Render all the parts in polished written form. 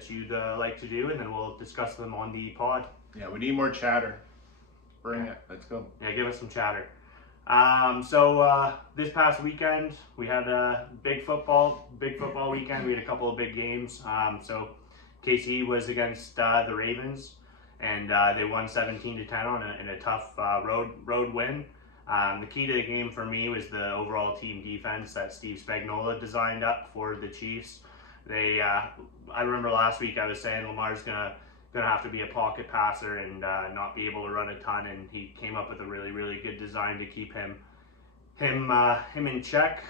that you'd like to do, and then we'll discuss them on the pod. Yeah, we need more chatter. Bring it. Let's go. Yeah, give us some chatter. This past weekend we had a big football weekend. We had a couple of big games. KC was against the Ravens, and they won 17-10 in a tough road win. The key to the game for me was the overall team defense that Steve Spagnuolo designed up for the Chiefs. I remember last week I was saying Lamar's gonna have to be a pocket passer and not be able to run a ton, and he came up with a really good design to keep him in check.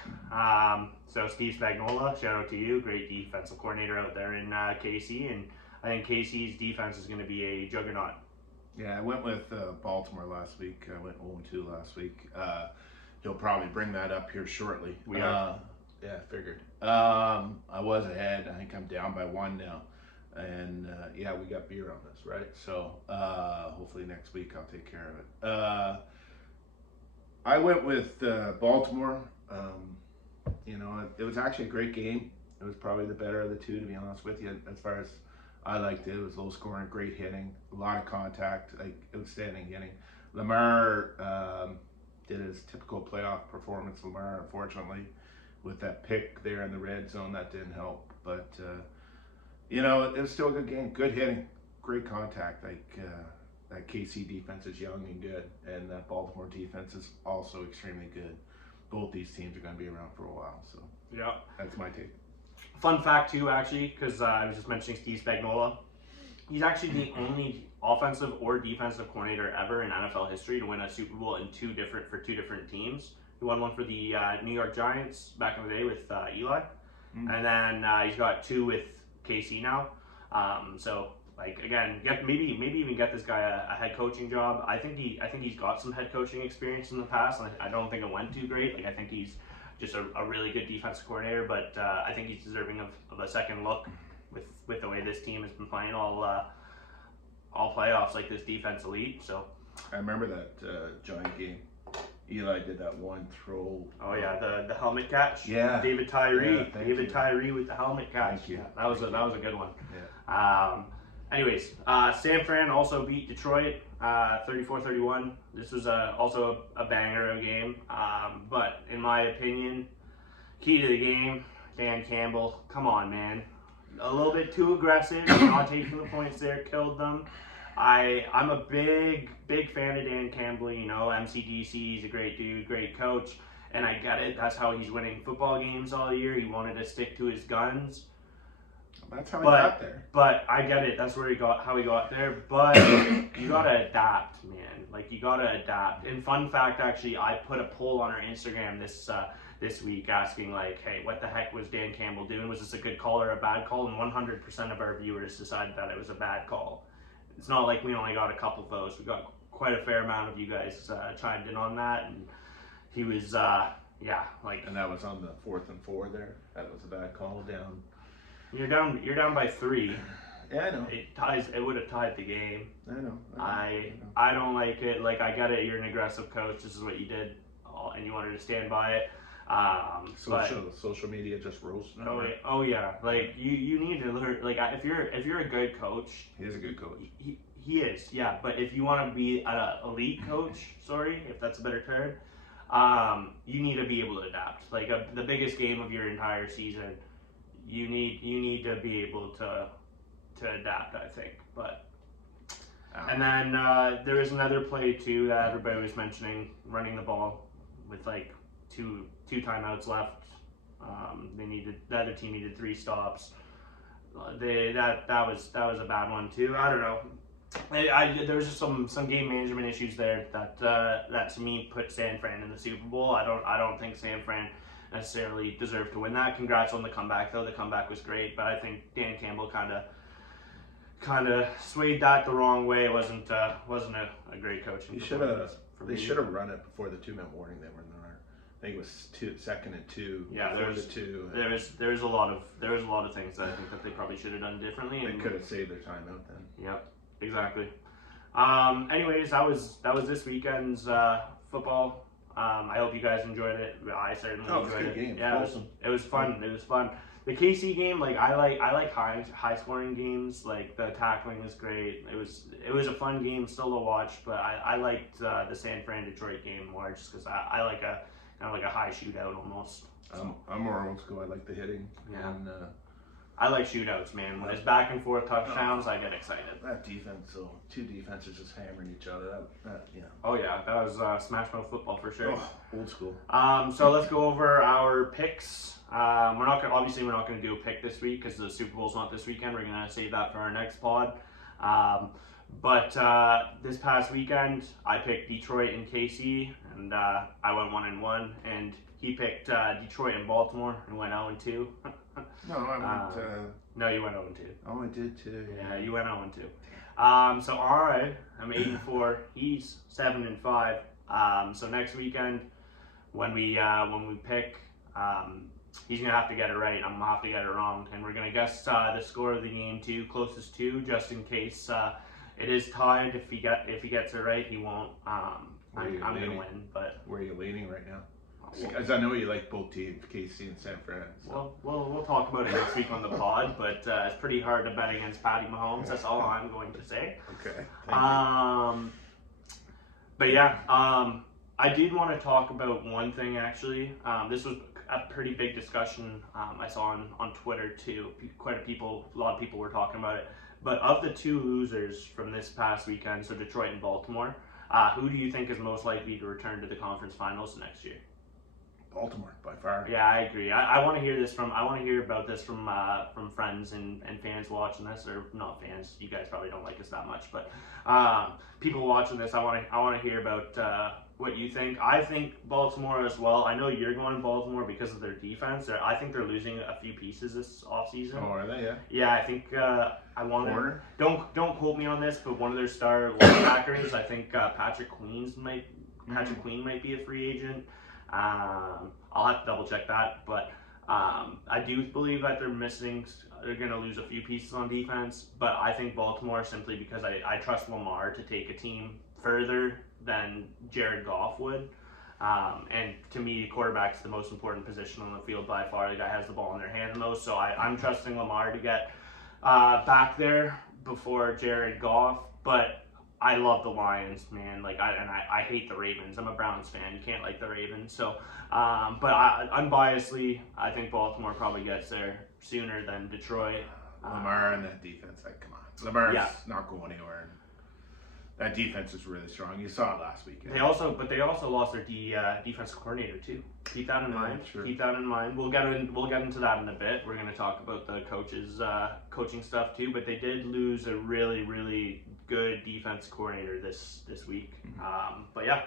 So Steve Spagnuolo, shout out to you, great defensive coordinator out there in KC, and I think KC's defense is going to be a juggernaut. Yeah, I went with Baltimore last week. I went 0-2 last week. He'll probably bring that up here shortly. Yeah, I figured. I was ahead. I think I'm down by 1 now. And yeah, we got beer on this, right? So hopefully next week I'll take care of it. I went with Baltimore. It was actually a great game. It was probably the better of the two, to be honest with you. As far as I liked it, it was low scoring, great hitting, a lot of contact, like outstanding hitting. Lamar did his typical playoff performance. Lamar, unfortunately, with that pick there in the red zone, that didn't help. But it was still a good game. Good hitting, great contact. That KC defense is young and good, and that Baltimore defense is also extremely good. Both these teams are going to be around for a while, so yeah, that's my take. Fun fact too, actually, because I was just mentioning Steve Spagnuolo. He's actually the only offensive or defensive coordinator ever in NFL history to win a Super Bowl in two different teams. He won one for the New York Giants back in the day with Eli, and then he's got 2 with KC now. Maybe even get this guy a head coaching job. I think he's got some head coaching experience in the past, and I don't think it went too great. I think he's just a really good defensive coordinator, but I think he's deserving of a second look with the way this team has been playing all playoffs, like this defense elite. So I remember that Giant game. Eli did that one throw. Oh yeah, the helmet catch. Yeah. David Tyree. Yeah, David Tyree with the helmet catch. Thank you. Yeah, that was a good one. Yeah. Anyways, San Fran also beat Detroit 34-31. This was also a banger of a game. But in my opinion, key to the game, Dan Campbell. Come on, man. A little bit too aggressive. Not taking the points there. Killed them. I'm a big fan of Dan Campbell. MCDC, he's a great dude, great coach. And I get it. That's how he's winning football games all year. He wanted to stick to his guns. That's how he got there. But I get it. That's how he got there. But you gotta adapt, man. You gotta adapt. And fun fact, actually, I put a poll on our Instagram this week asking hey, what the heck was Dan Campbell doing? Was this a good call or a bad call? And 100% of our viewers decided that it was a bad call. It's not like we only got a couple votes. We got quite a fair amount of you guys chimed in on that, and he was And that was on the 4th and 4 there. That was a bad call down. You're down by 3. Yeah, I know. It would have tied the game. I know. I don't like it. I get it. You're an aggressive coach. This is what you did, and you wanted to stand by it. Social media just roasting. Oh yeah. You need to learn. If you're a good coach, he is a good coach. He is. Yeah. But if you want to be an elite coach, if that's a better term, you need to be able to adapt. The biggest game of your entire season. You need to be able to adapt, I think. But and then there was another play too that everybody was mentioning, running the ball with two timeouts left. The other team needed 3 stops. That was a bad one too. I don't know. There was just some game management issues there that to me put San Fran in the Super Bowl. I don't think San Fran necessarily deserved to win that. Congrats on the comeback though. The comeback was great, but I think Dan Campbell kind of swayed that the wrong way. It wasn't a great coaching. They should have run it before the 2-minute warning they were in there. I think it was 2nd and 2. Yeah, there was a lot of things that I think that they probably should have done differently. They could have saved their timeout then. Yep, exactly. Anyways, that was this weekend's football. I hope you guys enjoyed it. I certainly enjoyed it. Game. Yeah, awesome. It was fun. The KC game, like I like high scoring games. Like the tackling is great. It was a fun game still to watch, but I liked the San Fran Detroit game more just because I like a kind of like a high shootout almost. So. I'm more old school. I like the hitting. Yeah. And, I like shootouts, man. When it's back and forth touchdowns, I get excited. That defense, so two defenses just hammering each other. Yeah. Oh yeah, that was Smash Mouth football for sure. Oh, old school. So let's go over our picks. We're not gonna do a pick this week because the Super Bowl's not this weekend. We're gonna save that for our next pod. But this past weekend, I picked Detroit and KC, and I went 1-1, and he picked Detroit and Baltimore and went 0-2. No, I went. No, you went 0-2. Oh, I did too. Yeah, you went 0-2. So all right, I'm 8-4. He's 7-5. So next weekend, when we pick, he's gonna have to get it right. I'm gonna have to get it wrong, and we're gonna guess the score of the game too, closest to, just in case it is tied. If he gets it right, he won't. I'm gonna win. But where are you leaning right now? Because I know you like both teams, KC and San Fran. So. Well, we'll talk about it next week on the pod, but it's pretty hard to bet against Patty Mahomes. That's all I'm going to say. Okay. But yeah, I did want to talk about one thing actually. This was a pretty big discussion I saw on Twitter too. A lot of people were talking about it. But of the two losers from this past weekend, so Detroit and Baltimore, who do you think is most likely to return to the conference finals next year? Baltimore by far. Yeah, I agree. I want to hear this from. I want to hear about this from friends and fans watching this, or not fans. You guys probably don't like us that much, but people watching this, I want to hear about what you think. I think Baltimore as well. I know you're going Baltimore because of their defense. I think they're losing a few pieces this offseason. Oh, are they? Yeah. Yeah, I think I want to. Don't quote me on this, but one of their star linebackers, I think Patrick Queen might be a free agent. I'll have to double check that, but I do believe that they're going to lose a few pieces on defense, but I think Baltimore, simply because I trust Lamar to take a team further than Jared Goff would. And to me, quarterback's the most important position on the field by far. The guy has the ball in their hand the most, so I'm trusting Lamar to get back there before Jared Goff, but I love the Lions, man. I hate the Ravens. I'm a Browns fan. You can't like the Ravens. So, but unbiasedly, I think Baltimore probably gets there sooner than Detroit. Lamar and that defense, come on. Lamar's not going anywhere. That defense is really strong. You saw it last weekend. They also lost their defensive coordinator too. Keep that in mind. Sure. Keep that in mind. We'll get into that in a bit. We're going to talk about the coaches coaching stuff too. But they did lose a really, really good defense coordinator this week. Mm-hmm. But yeah,